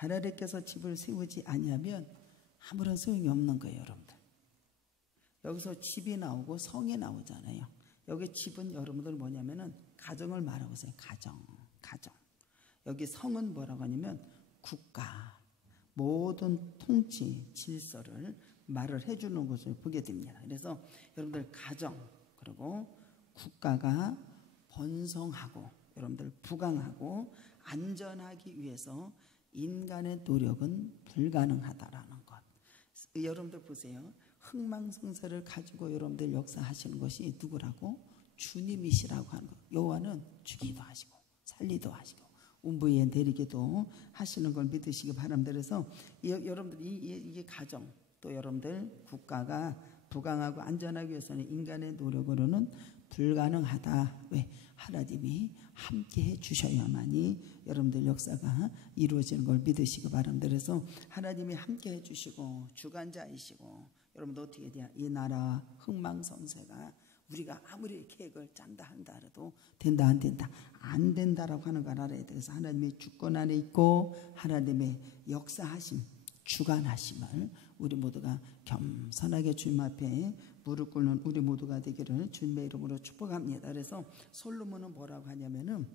하나님께서 집을 세우지 아니하면 아무런 소용이 없는 거예요, 여러분들. 여기서 집이 나오고 성이 나오잖아요. 여기 집은 여러분들 뭐냐면은 가정을 말하고 있어요. 가정. 여기 성은 뭐라고 하냐면 국가, 모든 통치 질서를 말을 해주는 것을 보게 됩니다. 그래서 여러분들 가정 그리고 국가가 번성하고 여러분들 부강하고 안전하기 위해서 인간의 노력은 불가능하다라는 것. 여러분들 보세요. 흥망성쇠를 가지고 여러분들 역사하시는 것이 누구라고? 주님이시라고 하는 것. 여호와는 주기도 하시고 살리도 하시고 운부에 내리기도 하시는 걸 믿으시기 바랍니다. 그래서 여러분들 이게 가정 또 여러분들 국가가 부강하고 안전하기 위해서는 인간의 노력으로는 불가능하다. 왜? 하나님이 함께해 주셔야만이 여러분들 역사가 이루어지는 걸 믿으시기 바랍니다. 그래서 하나님이 함께해 주시고 주관자이시고 여러분들 어떻게 돼야 이 나라 흥망성쇠가 우리가 아무리 계획을 짠다 한다 해도 된다 안 된다 안 된다라고 하는 걸 알아야 돼. 그래서 하나님의 주권 안에 있고 하나님의 역사하심 주관하심을 우리 모두가 겸손하게 주님 앞에 무릎 꿇는 우리 모두가 되기를 주님의 이름으로 축복합니다. 그래서 솔로몬은 뭐라고 하냐면은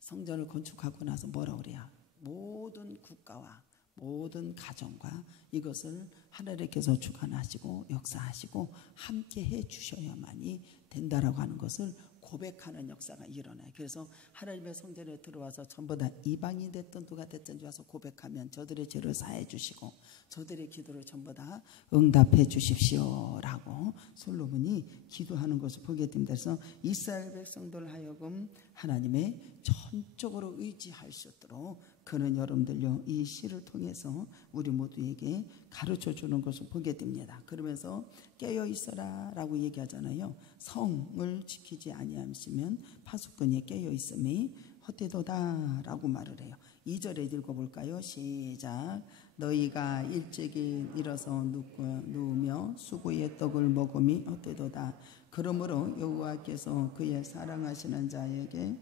성전을 건축하고 나서 뭐라고 그래요? 모든 국가와 모든 가정과 이것을 하나님께서 주관하시고 역사하시고 함께 해 주셔야만이 된다라고 하는 것을 고백하는 역사가 일어나요. 그래서 하나님의 성전에 들어와서 전부 다 이방인 됐든 누가 됐든 와서 고백하면 저들의 죄를 사해 주시고 저들의 기도를 전부 다 응답해 주십시오라고 솔로몬이 기도하는 것을 보게 됩니다. 그래서 이스라엘 백성들 하여금 하나님의 전적으로 의지할 수 있도록 그는 여러분들요 이 시를 통해서 우리 모두에게 가르쳐 주는 것을 보게 됩니다. 그러면서 깨어 있어라 라고 얘기하잖아요. 성을 지키지 아니하시면 파수꾼이 깨어 있음이 헛되도다 라고 말을 해요. 2절에 읽어볼까요? 시작. 너희가 일찍이 일어서 누우며 수고의 떡을 먹음이 헛되도다. 그러므로 여호와께서 그의 사랑하시는 자에게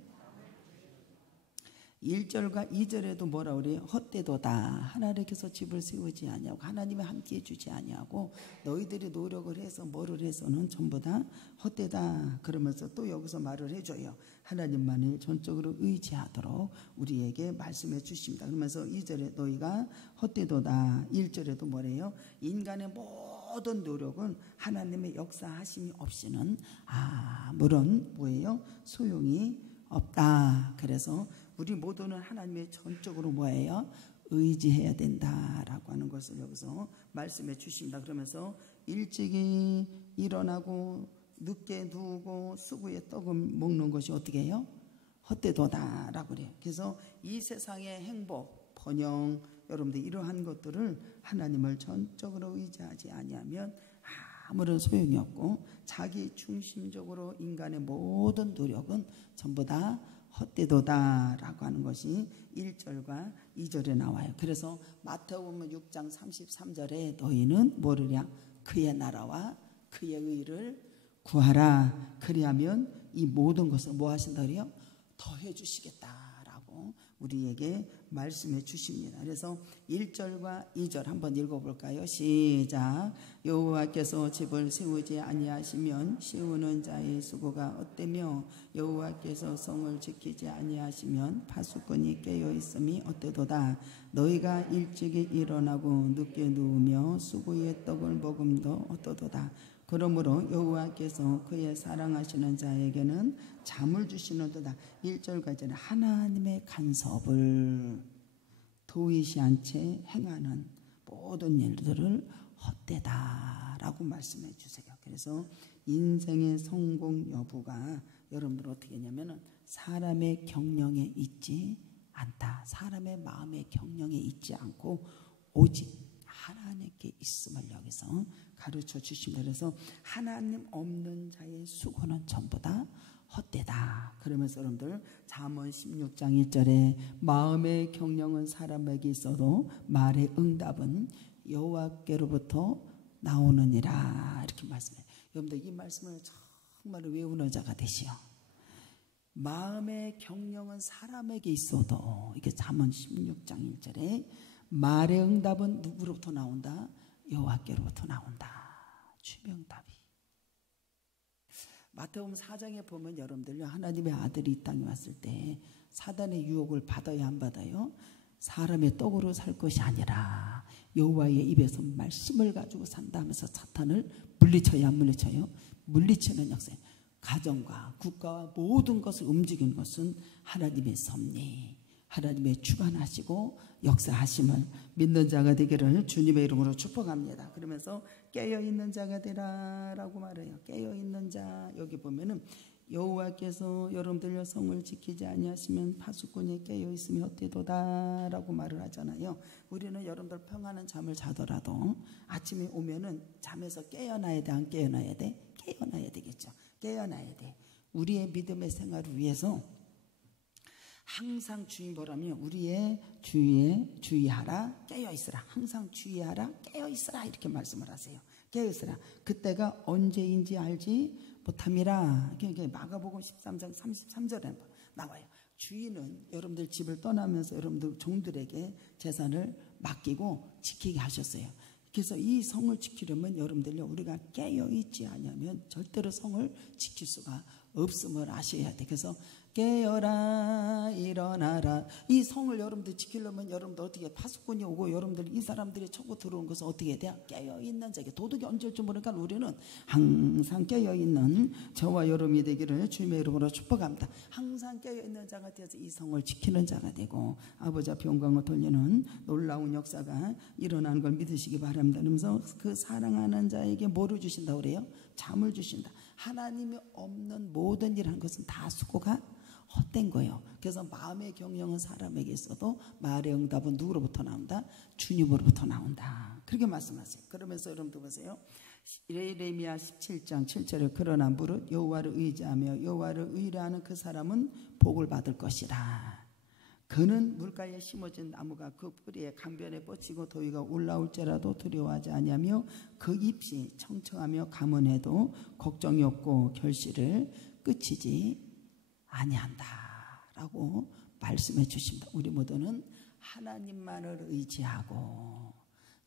1절과 2절에도 뭐라 그래요? 헛되도다. 하나님께서 집을 세우지 아니하고 하나님이 함께해 주지 아니하고 너희들이 노력을 해서 뭐를 해서는 전부 다 헛되다. 그러면서 또 여기서 말을 해줘요. 하나님만을 전적으로 의지하도록 우리에게 말씀해 주십니다. 그러면서 2절에 너희가 헛되도다. 1절에도 뭐래요? 인간의 모든 노력은 하나님의 역사하심이 없이는 아무런 뭐예요? 소용이 없다. 그래서 우리 모두는 하나님의 전적으로 뭐예요? 의지해야 된다라고 하는 것을 여기서 말씀해 주십니다. 그러면서 일찍이 일어나고 늦게 누우고 수구에 떡을 먹는 것이 어떻게 해요? 헛되도다라고 그래요. 그래서 이 세상의 행복, 번영 여러분들 이러한 것들을 하나님을 전적으로 의지하지 아니하면 아무런 소용이 없고 자기 중심적으로 인간의 모든 노력은 전부 다 헛되도다라고 하는 것이 1절과 2절에 나와요. 그래서 마태복음 6장 33절에 너희는 뭐르랴? 그의 나라와 그의 의를 구하라. 그리하면 이 모든 것을 뭐 하신다 그래요? 더해 주시겠다라고 우리에게 말씀해 주십니다. 그래서 1절과 2절 한번 읽어볼까요? 시작. 여호와께서 집을 세우지 아니하시면 세우는 자의 수고가 헛되며 여호와께서 성을 지키지 아니하시면 파수꾼이 깨어 있음이 헛되도다. 너희가 일찍이 일어나고 늦게 누우며 수고의 떡을 먹음도 헛되도다. 그러므로 여호와께서 그의 사랑하시는 자에게는 잠을 주시는도다. 1절까지는 하나님의 간섭을 도의시 않게 행하는 모든 일들을 헛되다라고 말씀해 주세요. 그래서 인생의 성공 여부가 여러분들 어떻게 했냐면 사람의 경영에 있지 않다. 사람의 마음의 경영에 있지 않고 오직 하나님께 있음을 여기서 가르쳐 주십니다. 그래서 하나님 없는 자의 수고는 전부 다 헛되다. 그러면서 여러분들 잠언 16장 1절에 마음의 경영은 사람에게 있어도 말의 응답은 여호와께로부터 나오느니라 이렇게 말씀해요. 여러분들 이 말씀을 정말 외우는 자가 되시오. 마음의 경영은 사람에게 있어도, 이게 잠언 16장 1절에 말의 응답은 누구로부터 나온다? 여호와께로부터 나온다. 주의 응답이. 마태복음 4장에 보면 여러분들요, 하나님의 아들이 이 땅에 왔을 때 사단의 유혹을 받아야 안 받아요? 사람의 떡으로 살 것이 아니라 여호와의 입에서 말씀을 가지고 산다 하면서 사탄을 물리쳐야 안 물리쳐요? 물리치는 역사예요. 가정과 국가와 모든 것을 움직이는 것은 하나님의 섭리, 하나님의 주관하시고 역사하심을 믿는 자가 되기를 주님의 이름으로 축복합니다. 그러면서 깨어있는 자가 되라라고 말해요. 깨어있는 자, 여기 보면은 여호와께서 여러분들 성을 지키지 아니하시면 파수꾼이 깨어있으면 헛되도다라고 말을 하잖아요. 우리는 여러분들 평안한 잠을 자더라도 아침에 오면은 잠에서 깨어나야 돼, 안 깨어나야 돼? 깨어나야 되겠죠. 깨어나야 돼. 우리의 믿음의 생활을 위해서 항상 주의 뭐라면 우리의 주의에 주의하라, 깨어있으라. 항상 주의하라, 깨어있으라 이렇게 말씀을 하세요. 깨어있으라. 그때가 언제인지 알지 못함이라. 마가복음 13장 33절에 나와요. 주인은 여러분들 집을 떠나면서 여러분들 종들에게 재산을 맡기고 지키게 하셨어요. 그래서 이 성을 지키려면 여러분들요, 우리가 깨어있지 않으면 절대로 성을 지킬 수가 없음을 아셔야 돼. 그래서 깨어라 일어나라. 이 성을 여러분들 지키려면 여러분들 어떻게, 파수꾼이 오고 여러분들 이 사람들이 쳐고 들어온 것은 어떻게 해야 돼? 깨어있는 자에게. 도둑이 언제 올지 모르니까 우리는 항상 깨어있는 저와 여러분이 되기를 주님의 이름으로 축복합니다. 항상 깨어있는 자가 되어서 이 성을 지키는 자가 되고 아버지 앞에 영광을 돌리는 놀라운 역사가 일어나는 걸 믿으시기 바랍니다. 그러면서 그 사랑하는 자에게 뭐를 주신다고 그래요? 잠을 주신다. 하나님이 없는 모든 일하는 것은 다 수고가 헛된 거예요. 그래서 마음의 경영은 사람에게 있어도 말의 응답은 누구로부터 나온다? 주님으로부터 나온다. 그렇게 말씀하세요. 그러면서 여러분들 보세요. 예레미야 17장 7절에 그러나 무릇 여호와를 의지하며 여호와를 의뢰하는 그 사람은 복을 받을 것이라. 그는 물가에 심어진 나무가 그 뿌리에 강변에 뻗치고 더위가 올라올지라도 두려워하지 아니하며 그 잎이 청청하며 감원해도 걱정이 없고 결실을 끝이지 아니한다라고 말씀해 주십니다. 우리 모두는 하나님만을 의지하고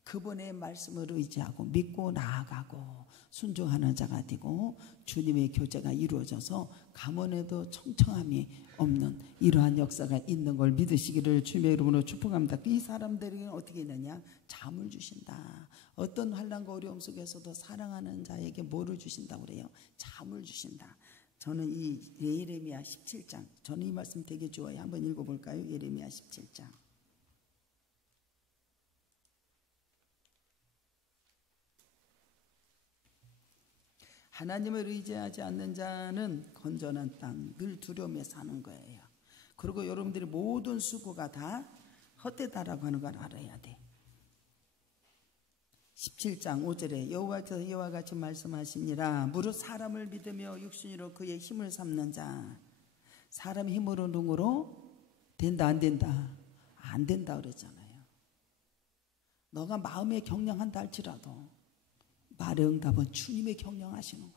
그분의 말씀을 의지하고 믿고 나아가고 순종하는 자가 되고 주님의 교제가 이루어져서 감원에도 청청함이 없는 이러한 역사가 있는 걸 믿으시기를 주님의 이름으로 축복합니다. 이 사람들에게 어떻게 있느냐? 잠을 주신다. 어떤 환난과 어려움 속에서도 사랑하는 자에게 뭐를 주신다고 그래요? 잠을 주신다. 저는 이 예레미야 17장, 저는 이 말씀 되게 좋아요. 한번 읽어볼까요? 예레미야 17장. 하나님을 의지하지 않는 자는 건전한 땅, 늘 두려움에 사는 거예요. 그리고 여러분들이 모든 수고가 다 헛되다라고 하는 걸 알아야 돼. 17장 5절에 여호와께서 이와 같이 말씀하시니라. 무릇 사람을 믿으며 육신으로 그의 힘을 삼는 자, 사람 힘으로 능으로 된다 안 된다? 안 된다 그랬잖아요. 너가 마음에 경영한다 할지라도 말의 응답은 주님의 경영하시는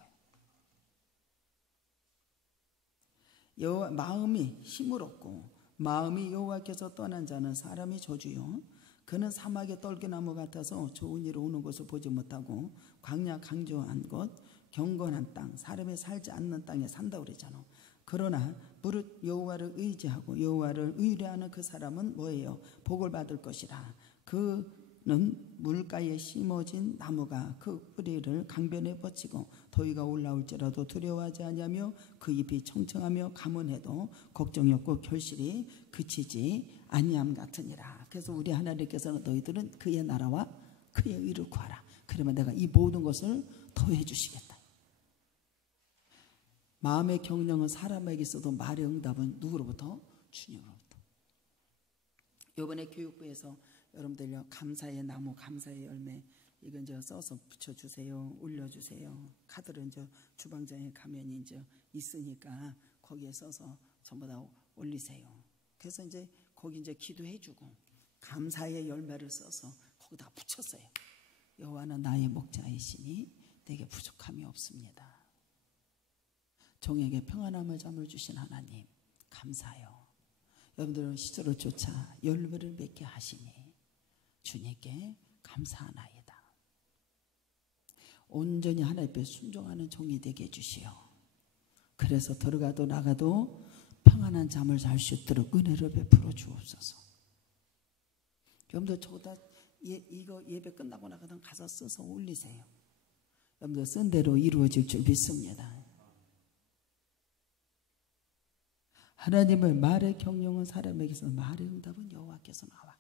거예요. 마음이 힘을 얻고 마음이 여호와께서 떠난 자는 사람이 저주요. 그는 사막의 떨기나무 같아서 좋은 일 오는 것을 보지 못하고 광야 강조한 것, 경건한 땅, 사람이 살지 않는 땅에 산다고 그랬잖아. 그러나 무릇 여호와를 의지하고 여호와를 의뢰하는 그 사람은 뭐예요? 복을 받을 것이라. 그는 물가에 심어진 나무가 그 뿌리를 강변에 뻗치고 더위가 올라올지라도 두려워하지 아니하며 그 잎이 청청하며 감원해도 걱정이 없고 결실이 그치지 아니함 같으니라. 그래서 우리 하나님께서는 너희들은 그의 나라와 그의 의를 구하라. 그러면 내가 이 모든 것을 더해 주시겠다. 마음의 경영은 사람에게 있어도 말의 응답은 누구로부터? 주님으로부터. 이번에 교육부에서 여러분들요, 감사의 나무, 감사의 열매 이거 이제 써서 붙여주세요, 올려주세요. 카드를 이제 주방장에 가면 이제 있으니까 거기에 써서 전부 다 올리세요. 그래서 이제 거기 이제 기도해주고 감사의 열매를 써서 거기다 붙였어요. 여호와는 나의 목자이시니 내게 부족함이 없습니다. 종에게 평안함을 잠을 주신 하나님 감사해요. 여러분들은 시절을 쫓아 열매를 맺게 하시니 주님께 감사하나이다. 온전히 하나님 앞에 순종하는 종이 되게 해주시오. 그래서 들어가도 나가도 평안한 잠을 잘 수 있도록 은혜를 베풀어 주옵소서. 여러분들 저보다 이거 예배 끝나고 나가던 가서 써서 올리세요. 여러분들 쓴 대로 이루어질 줄 믿습니다. 하나님의 말의 경영은 사람에게서, 말의 응답은 여호와께서 나와.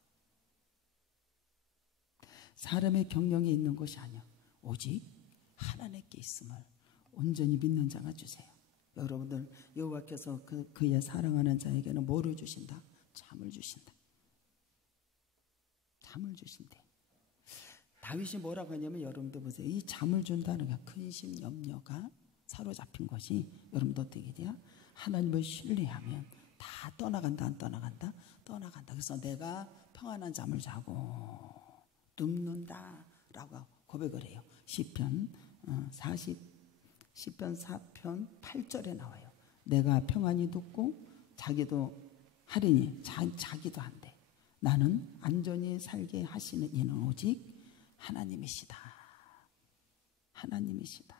사람의 경영이 있는 것이 아니야. 오직 하나님께 있음을 온전히 믿는 자가 주세요. 여러분들 여호와께서 그의 사랑하는 자에게는 뭐를 주신다? 잠을 주신다. 잠을 주신대. 다윗이 뭐라고 하냐면 여러분들 보세요. 이 잠을 준다는 게 근심 염려가 사로잡힌 것이 여러분들 어떻게 돼요? 하나님을 신뢰하면 다 떠나간다. 안 떠나간다? 떠나간다. 그래서 내가 평안한 잠을 자고 눕는다 라고 고백을 해요. 시편 4편 8절에 나와요. 내가 평안히 눕고 자기도 하리니 자기도 한대. 나는 안전히 살게 하시는 이는 오직 하나님이시다. 하나님이시다.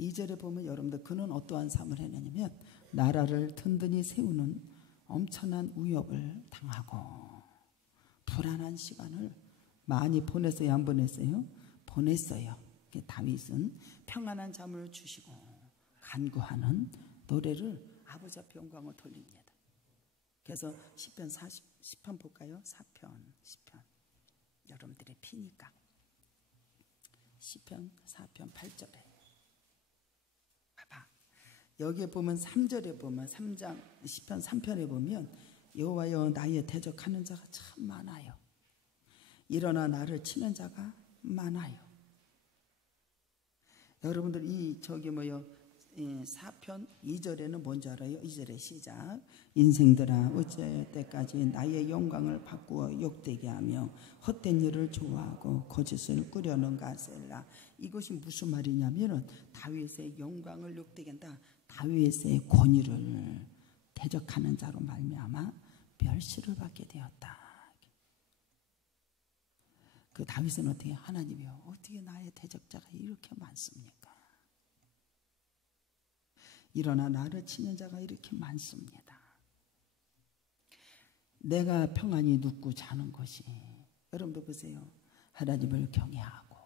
2절에 보면 여러분들 그는 어떠한 삶을 했느냐면 나라를 든든히 세우는 엄청난 위협을 당하고 불안한 시간을 많이 보냈어요? 안 보냈어요? 보냈어요. 다윗은 평안한 잠을 주시고 간구하는 노래를 아버지 앞에 영광을 돌립니다. 그래서 시편 10편 볼까요? 10편 여러분들의 피니까 시편 4편 8절에 봐봐. 여기에 보면 3절에 보면 3장 시편 3편에 보면 여호와여 나의 대적하는 자가 참 많아요. 일어나 나를 치는 자가 많아요. 여러분들 이 저기 4편 2절에는 뭔지 알아요? 2절의 시작. 인생들아 어찌할 때까지 나의 영광을 바꾸어 욕되게 하며 헛된 일을 좋아하고 거짓을 꾸려는가 셀라. 이것이 무슨 말이냐면 다윗의 영광을 욕되게 한다. 다윗의 권위를 대적하는 자로 말미암아 멸시를 받게 되었다. 그 다윗은 어떻게 하나님이요 어떻게 나의 대적자가 이렇게 많습니까? 일어나 나를 치는 자가 이렇게 많습니다. 내가 평안히 눕고 자는 것이 여러분도 보세요. 하나님을 경외하고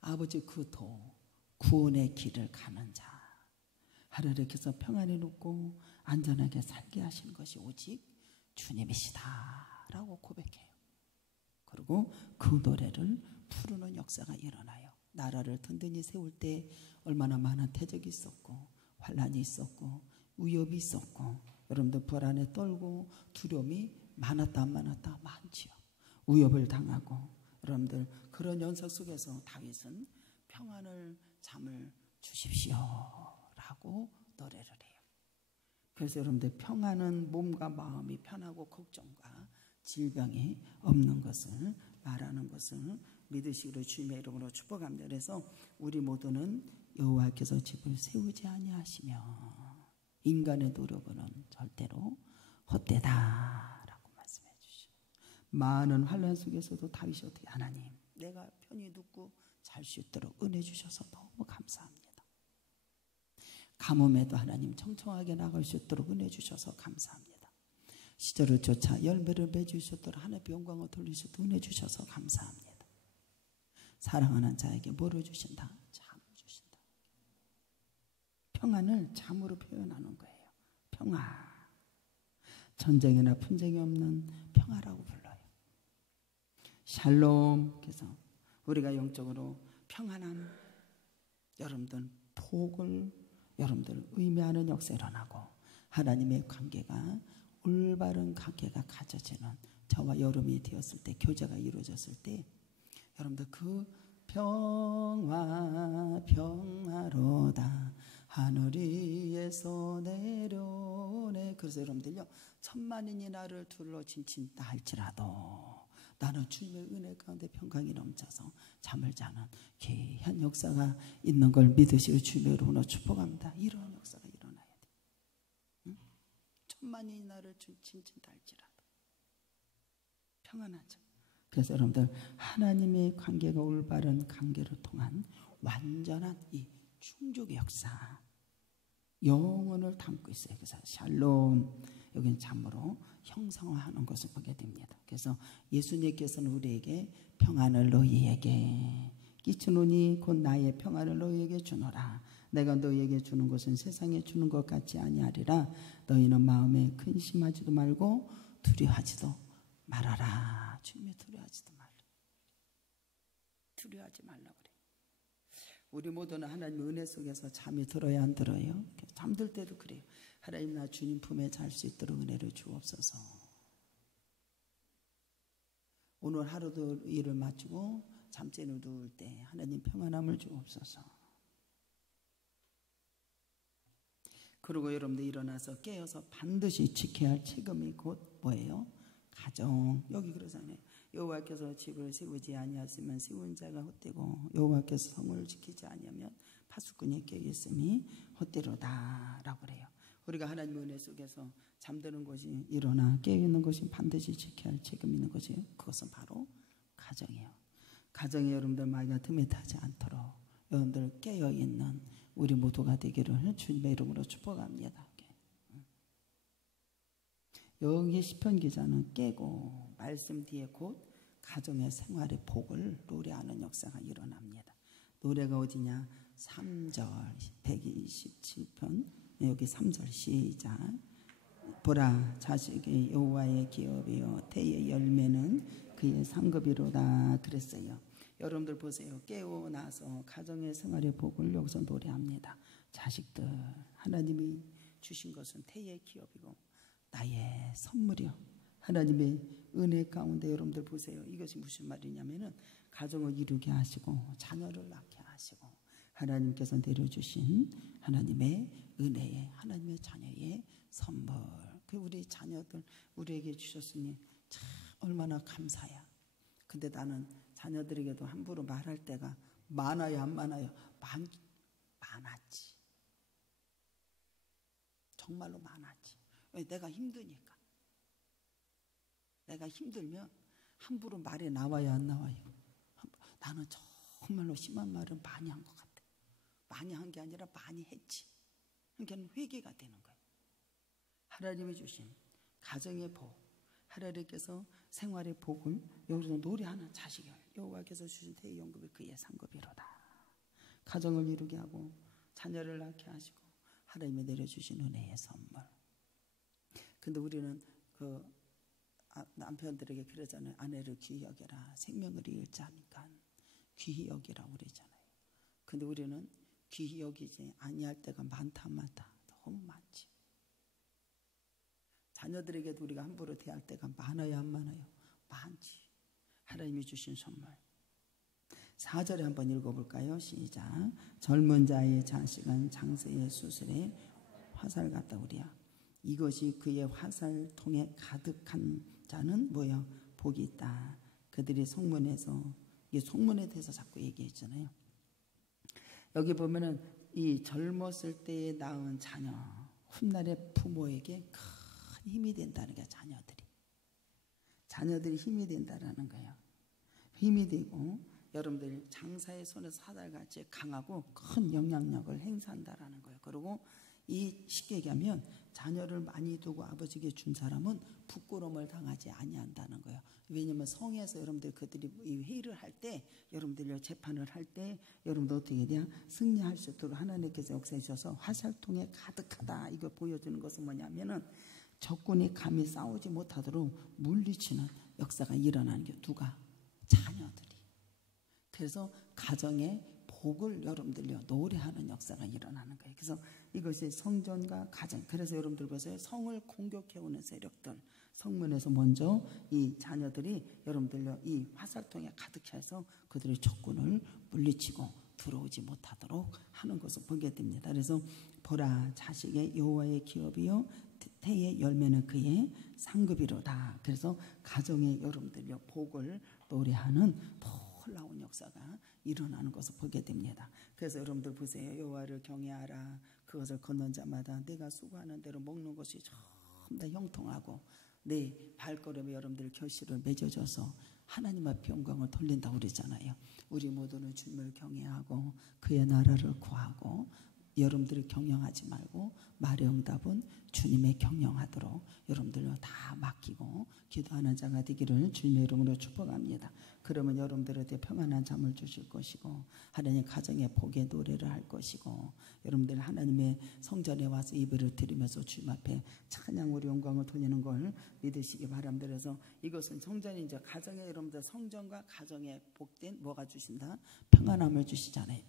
아버지 그 도 구원의 길을 가는 자 하나님께서 평안히 눕고 안전하게 살게 하시는 것이 오직 주님이시다 라고 고백해요. 그리고 그 노래를 부르는 역사가 일어나요. 나라를 든든히 세울 때 얼마나 많은 대적이 있었고 환란이 있었고 위협이 있었고 여러분들 불안에 떨고 두려움이 많았다 안 많았다? 많지요. 위협을 당하고 여러분들 그런 연설 속에서 다윗은 평안을 잠을 주십시오 라고 노래를 해요. 그래서 여러분들 평안은 몸과 마음이 편하고 걱정과 질병이 없는 것을 말하는 것을 믿으시기로 주님의 이름으로 축복합니다. 그래서 우리 모두는 여호와께서 집을 세우지 아니하시며 인간의 노력으로는 절대로 헛되다라고 말씀해 주시고 많은 환난 속에서도 다윗이 어떻게 하나님 내가 편히 눕고 잘 수 있도록 은혜 주셔서 너무 감사합니다. 가뭄에도 하나님 청청하게 나갈 수 있도록 은혜 주셔서 감사합니다. 시절을 쫓아 열매를 맺으셨도록 하나님의 영광을 돌리셔도 은혜 주셔서 감사합니다. 사랑하는 자에게 뭐를 주신다? 잠을 주신다. 평안을 잠으로 표현하는 거예요. 평화. 전쟁이나 분쟁이 없는 평화라고 불러요. 샬롬. 그래서 우리가 영적으로 평안한 여러분들 복을 여러분들 의미하는 역사 일어나고 하나님의 관계가 올바른 관계가 가져지는 저와 여러분이 되었을 때 교제가 이루어졌을 때 여러분들 그 평화로다 하늘 위에서 내려오네. 그래서 여러분들요 천만인이 나를 둘러 진친다 할지라도 나는 주님의 은혜 가운데 평강이 넘쳐서 잠을 자는 귀한 역사가 있는 걸 믿으시고 주님의 이름으로 축복합니다. 이런 역사가 일어나야 돼. 응? 천만이 나를 진진다 할지라도 평안하죠. 그래서 여러분들 하나님의 관계가 올바른 관계를 통한 완전한 이 충족의 역사 영혼을 담고 있어요. 그래서 샬롬 여기는 참으로 형상화하는 것을 보게 됩니다. 그래서 예수님께서는 우리에게 평안을 너희에게 끼치노니 곧 나의 평안을 너희에게 주노라. 내가 너희에게 주는 것은 세상에 주는 것 같지 아니하리라. 너희는 마음에 근심하지도 말고 두려워하지도 말아라. 주님이 두려워하지도 말라. 두려워하지 말라 그래. 우리 모두는 하나님의 은혜 속에서 잠이 들어야 안 들어요? 잠들 때도 그래요. 하나님 나 주님 품에 잘 수 있도록 은혜를 주옵소서. 오늘 하루도 일을 마치고 잠자리에 누울 때 하나님 평안함을 주옵소서. 그리고 여러분들 일어나서 깨어서 반드시 지켜야 할 책임이 곧 뭐예요? 가정. 여기 그러잖아요. 여호와께서 집을 세우지 아니하시면 세운 자가 헛되고 여호와께서 성을 지키지 아니하면 파수꾼이 깨어있음이 헛되로다 라고 그래요. 우리가 하나님의 은혜 속에서 잠드는 것이 일어나 깨어있는 것이 반드시 지켜야 할 책임 있는 것이 그것은 바로 가정이에요. 가정에 여러분들 마귀가 틈에 타지 않도록 여러분들 깨어있는 우리 모두가 되기를 주님의 이름으로 축복합니다. 여기 시편 기자는 깨고 말씀 뒤에 곧 가정의 생활의 복을 노래하는 역사가 일어납니다. 노래가 어디냐? 3절 127편 여기 3절 시작. 보라 자식이 여호와의 기업이요 태의 열매는 그의 상급이로다 그랬어요. 여러분들 보세요. 깨어나서 가정의 생활의 복을 여기서 노래합니다. 자식들 하나님이 주신 것은 태의 기업이고 나의 선물이요. 하나님의 은혜 가운데 여러분들 보세요. 이것이 무슨 말이냐면은 가정을 이루게 하시고 자녀를 낳게 하시고 하나님께서 내려주신 하나님의 은혜에 하나님의 자녀의 선물. 그 우리 자녀들 우리에게 주셨으니 참 얼마나 감사야. 근데 나는 자녀들에게도 함부로 말할 때가 많아요, 안 많아요? 많았지. 정말로 많았지. 왜? 내가 힘드니까. 내가 힘들면 함부로 말이 나와야 안 나와요. 나는 정말로 심한 말은 많이 한 것 같아. 많이 한 게 아니라 많이 했지. 그러니까 회개가 되는 거예요. 하나님이 주신 가정의 복, 하나님께서 생활의 복을 여기서 노래하는 자식을 여호와께서 주신 태의 연급이 그의 상급이로다. 가정을 이루게 하고 자녀를 낳게 하시고 하나님이 내려주신 은혜의 선물. 근데 우리는 그 남편들에게 그러잖아요. 아내를 귀히 여겨라. 생명을 잃자 하니까 귀히 여기라고 그러잖아요. 근데 우리는 귀히 여기지 아니할 때가 많다. 너무 많지. 자녀들에게도 우리가 함부로 대할 때가 많아요, 안 많아요? 많지. 하나님이 주신 선물. 4절에 한번 읽어볼까요? 시작. 젊은 자의 자식은 장세의 수술에 화살 같다 우리야. 이것이 그의 화살통에 가득한 자는 뭐야? 복이 있다. 그들이 성문에서, 이 성문에 대해서 자꾸 얘기했잖아요. 여기 보면은 이 젊었을 때에 낳은 자녀, 훗날의 부모에게 큰 힘이 된다는 거야. 자녀들이 힘이 된다라는 거예요. 힘이 되고 여러분들 장사의 손에서 사달같이 강하고 큰 영향력을 행사한다라는 거예요. 그리고 이 쉽게 얘기하면 자녀를 많이 두고 아버지에게 준 사람은 부끄러움을 당하지 아니한다는 거예요. 왜냐하면 성에서 여러분들 그들이 이 회의를 할 때 여러분들 재판을 할 때 여러분들 어떻게 돼야 승리할 수 있도록 하나님께서 역사해 주셔서 화살통에 가득하다. 이걸 보여주는 것은 뭐냐면은 적군이 감히 싸우지 못하도록 물리치는 역사가 일어나는 게 누가? 자녀들이. 그래서 가정의 복을 여러분들요 노래하는 역사가 일어나는 거예요. 그래서 이것이 성전과 가정. 그래서 여러분들 보세요. 성을 공격해오는 세력들 성문에서 먼저 이 자녀들이 여러분들요 이 화살통에 가득해서 그들의 적군을 물리치고 들어오지 못하도록 하는 것을 보게 됩니다. 그래서 보라 자식의 여호와의 기업이요 태의 열매는 그의 상급이로다. 그래서 가정의 여러분들이 복을 노래하는 놀라운 역사가 일어나는 것을 보게 됩니다. 그래서 여러분들 보세요. 여호와를 경외하라. 그것을 걷는 자마다 내가 수고하는 대로 먹는 것이 전부 다 형통하고 내 발걸음에 여러분들 결실을 맺어줘서 하나님 앞에 영광을 돌린다고 그러잖아요. 우리 모두는 주님을 경외하고 그의 나라를 구하고 여러분들을 경영하지 말고 말의 응답은 주님의 경영하도록 여러분들로 다 맡기고 기도하는 자가 되기를 주님의 이름으로 축복합니다. 그러면 여러분들한테 평안한 잠을 주실 것이고 하나님 가정의 복의 노래를 할 것이고 여러분들 하나님의 성전에 와서 예배를 드리면서 주님 앞에 찬양으로 영광을 돌리는 걸 믿으시기 바랍니다. 그래서 이것은 성전이 이제 가정에 여러분들 성전과 가정에 복된 뭐가 주신다? 평안함을 주시잖아요.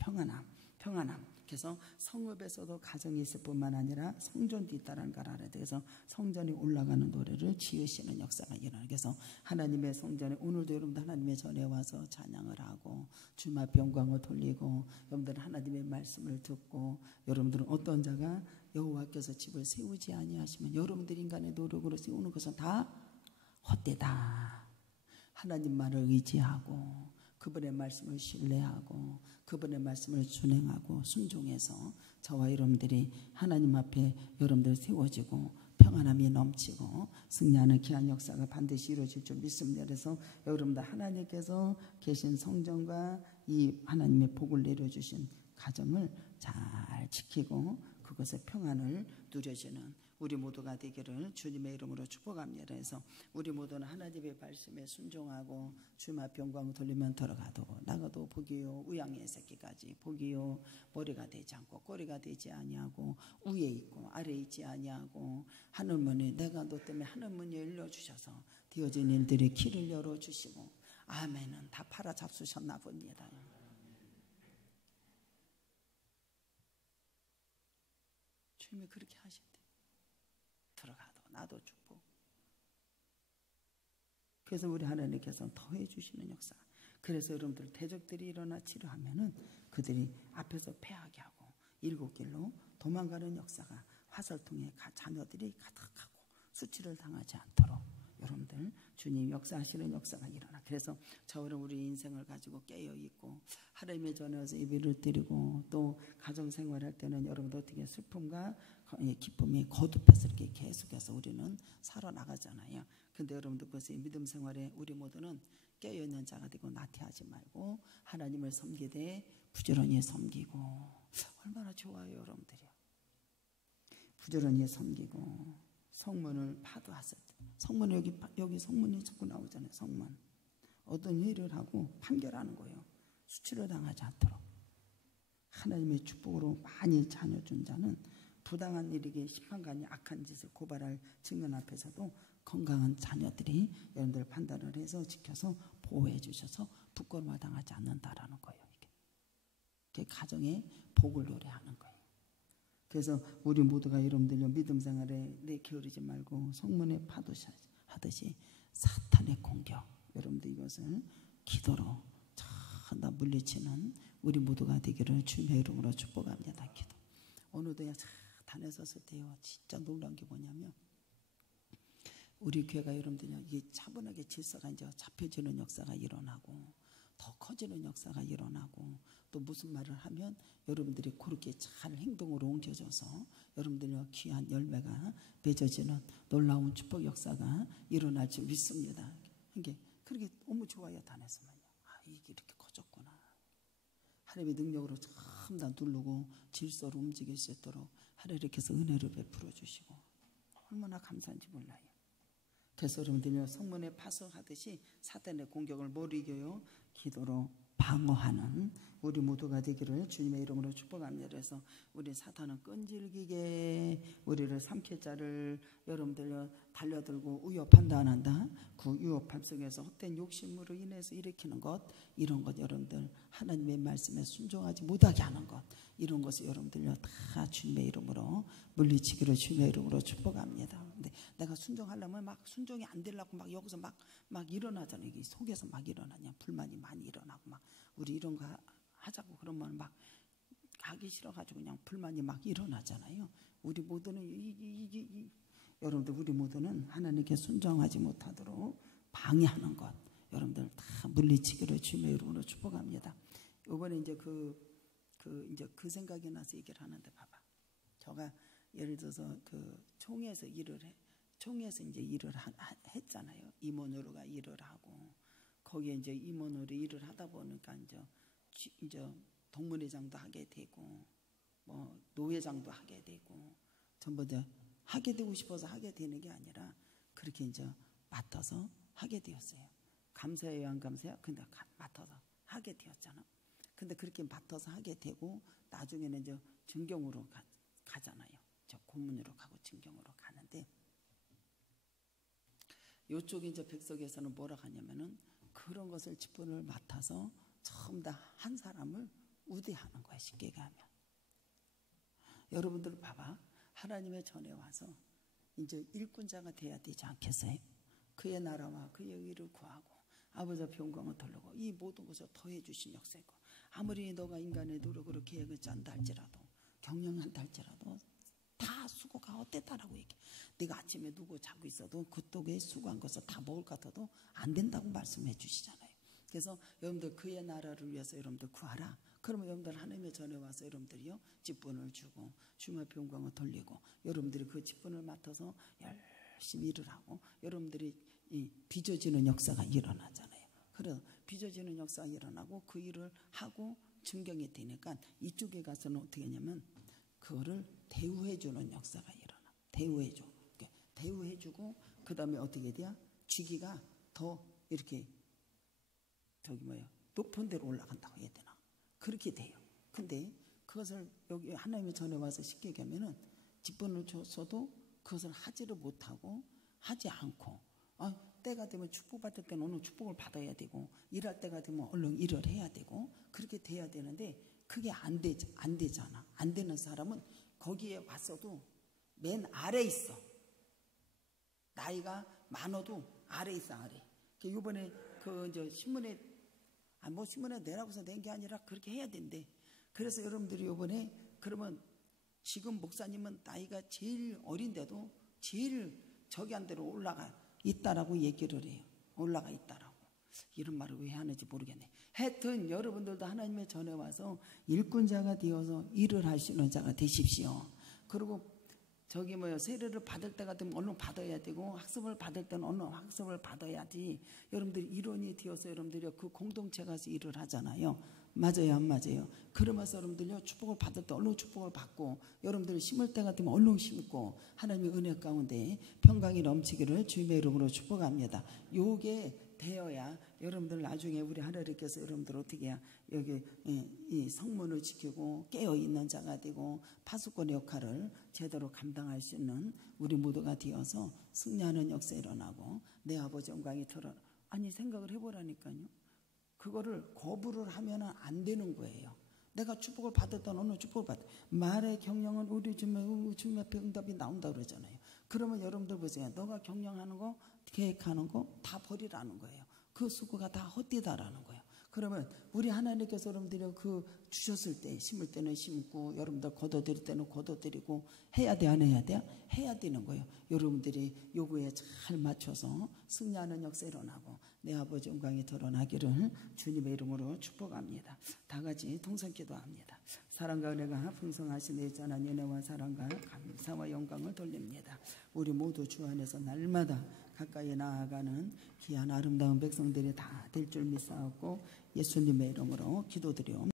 평안함. 그래서 성읍에서도 가정이 있을 뿐만 아니라 성전도 있다는 걸 알아야 돼. 그래서 성전에 올라가는 노래를 지으시는 역사가 일어나요. 그래서 하나님의 성전에 오늘도 여러분들 하나님의 전에 와서 찬양을 하고 주님 앞에 영광을 돌리고 여러분들은 하나님의 말씀을 듣고 여러분들은 어떤 자가 여호와께서 집을 세우지 아니하시면 여러분들 인간의 노력으로 세우는 것은 다 헛되다. 하나님만을 의지하고 그분의 말씀을 신뢰하고 그분의 말씀을 준행하고 순종해서 저와 여러분들이 하나님 앞에 여러분들 세워지고 평안함이 넘치고 승리하는 귀한 역사가 반드시 이루어질 줄 믿습니다. 그래서 여러분들 하나님께서 계신 성전과 이 하나님의 복을 내려주신 가정을 잘 지키고 그것의 평안을 누려지는 우리 모두가 되기를 주님의 이름으로 축복합니다. 그래서 우리 모두는 하나님의 말씀에 순종하고 주님 앞에 영광을 돌리면 들어가도 나가도 복이요 우양의 새끼까지 복이요 머리가 되지 않고 꼬리가 되지 아니하고 위에 있고 아래에 있지 아니하고 하늘문이 내가 너 때문에 하늘문이 열려주셔서 되어진 일들이 길을 열어주시고 아멘은 다 팔아 잡수셨나 봅니다. 주님이 그렇게 하신대. 들어가도 나도 축복. 그래서 우리 하나님께서는 더해 주시는 역사. 그래서 여러분들 대적들이 일어나 치료하면은 그들이 앞에서 패하게 하고 일곱 길로 도망가는 역사가 화살통에 자녀들이 가득하고 수치를 당하지 않도록 여러분들 주님 역사하시는 역사가 일어나. 그래서 저는 우리 인생을 가지고 깨어있고 하나님의 전에 와서 예배를 드리고 또 가정생활할 때는 여러분들 어떻게 슬픔과 기쁨이 거듭해서 이렇게 계속해서 우리는 살아나가잖아요. 근데 여러분들 보세요. 믿음 생활에 우리 모두는 깨어있는 자가 되고 나태하지 말고 하나님을 섬기되 부지런히 섬기고 얼마나 좋아요 여러분들이요. 부지런히 섬기고 성문을 파도하세요. 성문 여기 성문이 자꾸 나오잖아요. 성문. 어떤 일을 하고 판결하는 거예요. 수치를 당하지 않도록. 하나님의 축복으로 많이 자녀 준 자는 부당한 일에게 심판관이 악한 짓을 고발할 측면 앞에서도 건강한 자녀들이 여러분들 판단을 해서 지켜서 보호해 주셔서 부끄러워 당하지 않는다라는 거예요. 이게 가정의 복을 노래하는 거예요. 그래서 우리 모두가 여러분들 믿음 생활에 게으르지 말고 성문에 파도하듯이 사탄의 공격 여러분들 이것을 기도로 전다 물리치는 우리 모두가 되기를 주님의 이름으로 축복합니다. 기도. 오늘도 단에 섰을 때요 진짜 놀란 게 뭐냐면 우리 교회가 여러분들 이게 차분하게 질서가 이제 잡혀지는 역사가 일어나고 더 커지는 역사가 일어나고 또 무슨 말을 하면 여러분들이 그렇게 잘 행동으로 옮겨져서 여러분들의 귀한 열매가 맺어지는 놀라운 축복 역사가 일어날 줄 믿습니다. 이게 그렇게 너무 좋아요. 단에서만요. 이게 이렇게 커졌구나. 하나님의 능력으로 참 다 누르고 질서로 움직일 수 있도록 하나님께서 은혜를 베풀어 주시고 얼마나 감사한지 몰라요. 그래서 여러분들이 성문에 파서하듯이 사탄의 공격을 뭘 이겨요? 기도로 방어하는 우리 모두가 되기를 주님의 이름으로 축복합니다. 그래서 우리 사탄은 끈질기게 우리를 삼킬 자를 여러분들 달려들고 위협한다 안 한다. 그 위협함 속에서 헛된 욕심으로 인해서 일으키는 것 이런 것 여러분들 하나님의 말씀에 순종하지 못하게 하는 것 이런 것을 여러분들요 다 주님의 이름으로 물리치기를 주님의 이름으로 축복합니다. 근데 내가 순종하려면 막 순종이 안 되려고 막 여기서 막 일어나잖아요. 이게 속에서 막 일어나냐 불만이 많이 일어나고 막 우리 이런 거 하자고 그러면 막 가기 싫어가지고 그냥 불만이 막 일어나잖아요. 우리 모두는 여러분들 우리 모두는 하나님께 순종하지 못하도록 방해하는 것 여러분들 다 물리치기를 주님의 이름으로 축복합니다. 이번에 이제 이제 그 생각이 나서 얘기를 하는데 봐봐. 제가 예를 들어서 그 총회에서 총회에서 이제 일을 했잖아요. 임원으로가 일을 하고 거기에 이제 임원으로 일을 하다 보니까 이제 동문회장도 하게 되고 뭐 노회장도 하게 되고 전부 다 하게 되고 싶어서 하게 되는 게 아니라 그렇게 이제 맡아서 하게 되었어요. 감사해요, 안 감사해요? 근데 맡아서 하게 되었잖아. 근데 그렇게 맡아서 하게 되고 나중에는 이제 증경으로 가잖아요. 저 고문으로 가고 증경으로 가는데 이쪽에 이제 백석에서는 뭐라 하냐면은 그런 것을 직분을 맡아서 전부 다 한 사람을 우대하는 거야. 쉽게 얘기하면 여러분들 봐봐. 하나님의 전에 와서 이제 일꾼자가 돼야 되지 않겠어요? 그의 나라와 그의 의를 구하고 아버지 앞에 영광을 돌리고 이 모든 것을 더해 주신 역사이고 아무리 너가 인간의 노력으로 계획을 짠다 할지라도 경영한다 할지라도 다 수고가 어땠다라고 얘기해. 네가 아침에 누구 자고 있어도 그쪽에 수고한 것을 다 먹을 것 같아도 안 된다고 말씀해 주시잖아요. 그래서 여러분들 그의 나라를 위해서 여러분들 구하라. 그러면 여러분들 하나님의 전에 와서 여러분들이요 직분을 주고 주님 앞에 영광을 돌리고 여러분들이 그 직분을 맡아서 열심히 일을 하고 여러분들이 이 빚어지는 역사가 일어나잖아요. 그래서 빚어지는 역사가 일어나고 그 일을 하고 증경이 되니까 이쪽에 가서는 어떻게 하냐면 그거를 대우해주는 역사가 일어나. 대우해줘. 대우해주고 그 다음에 어떻게 돼야 주기가 더 이렇게 높은 데로 올라간다고 해야 되나? 그렇게 돼요. 근데 그것을 여기 하나님의 전에 와서 쉽게 얘기하면은 직분을 줬어도 그것을 하지를 못하고 하지 않고 때가 되면 축복받을 때는 오늘 축복을 받아야 되고 일할 때가 되면 얼른 일을 해야 되고 그렇게 돼야 되는데 그게 안 되잖아. 안 되는 사람은 거기에 왔어도 맨 아래 있어. 나이가 많아도 아래 있어. 아래. 이번에 이제 신문에 신문에 내라고서 낸 게 아니라 그렇게 해야 된대. 그래서 여러분들이 이번에 그러면 지금 목사님은 나이가 제일 어린데도 제일 저기 한 데로 올라가 있다라고 얘기를 해요. 올라가 있다라고. 이런 말을 왜 하는지 모르겠네. 하여튼 여러분들도 하나님의 전에 와서 일꾼자가 되어서 일을 하시는 자가 되십시오. 그리고 세례를 받을 때가 되면 얼른 받아야 되고 학습을 받을 때는 얼른 학습을 받아야지. 여러분들이 일원이 되어서 여러분들이 그 공동체 가서 일을 하잖아요. 맞아요, 안 맞아요? 그러면서 여러분들요 축복을 받을 때 얼른 축복을 받고 여러분들이 심을 때가 되면 얼른 심고 하나님의 은혜 가운데 평강이 넘치기를 주님의 이름으로 축복합니다. 요게 되어야 여러분들 나중에 우리 하나님께서 여러분들 어떻게 해야 여기 이 성문을 지키고 깨어있는 자가 되고 파수꾼의 역할을 제대로 감당할 수 있는 우리 모두가 되어서 승리하는 역사 일어나고 내 아버지 영광이 드러나. 아니 생각을 해보라니까요. 그거를 거부를 하면 안 되는 거예요. 내가 축복을 받았던 어느 축복을 받았다. 말의 경영은 우리 주님 앞에 응답이 나온다 그러잖아요. 그러면 여러분들 보세요. 너가 경영하는 거 계획하는 거 다 버리라는 거예요. 그 수고가 다 헛되다라는 거예요. 그러면 우리 하나님께서 여러분들이 주셨을 때 심을 때는 심고 여러분들 거둬들일 때는 거둬들이고 해야 돼 안 해야 돼? 해야 되는 거예요. 여러분들이 요구에 잘 맞춰서 승리하는 역사 일어나고 내 아버지 영광이 드러나기를 주님의 이름으로 축복합니다. 다 같이 통성 기도합니다. 사랑과 은혜가 풍성하신 내 전한 은혜와 사랑과 감사와 영광을 돌립니다. 우리 모두 주 안에서 날마다 가까이 나아가는 귀한 아름다운 백성들이 다 될 줄 믿사옵고 예수님의 이름으로 기도드리옵니다.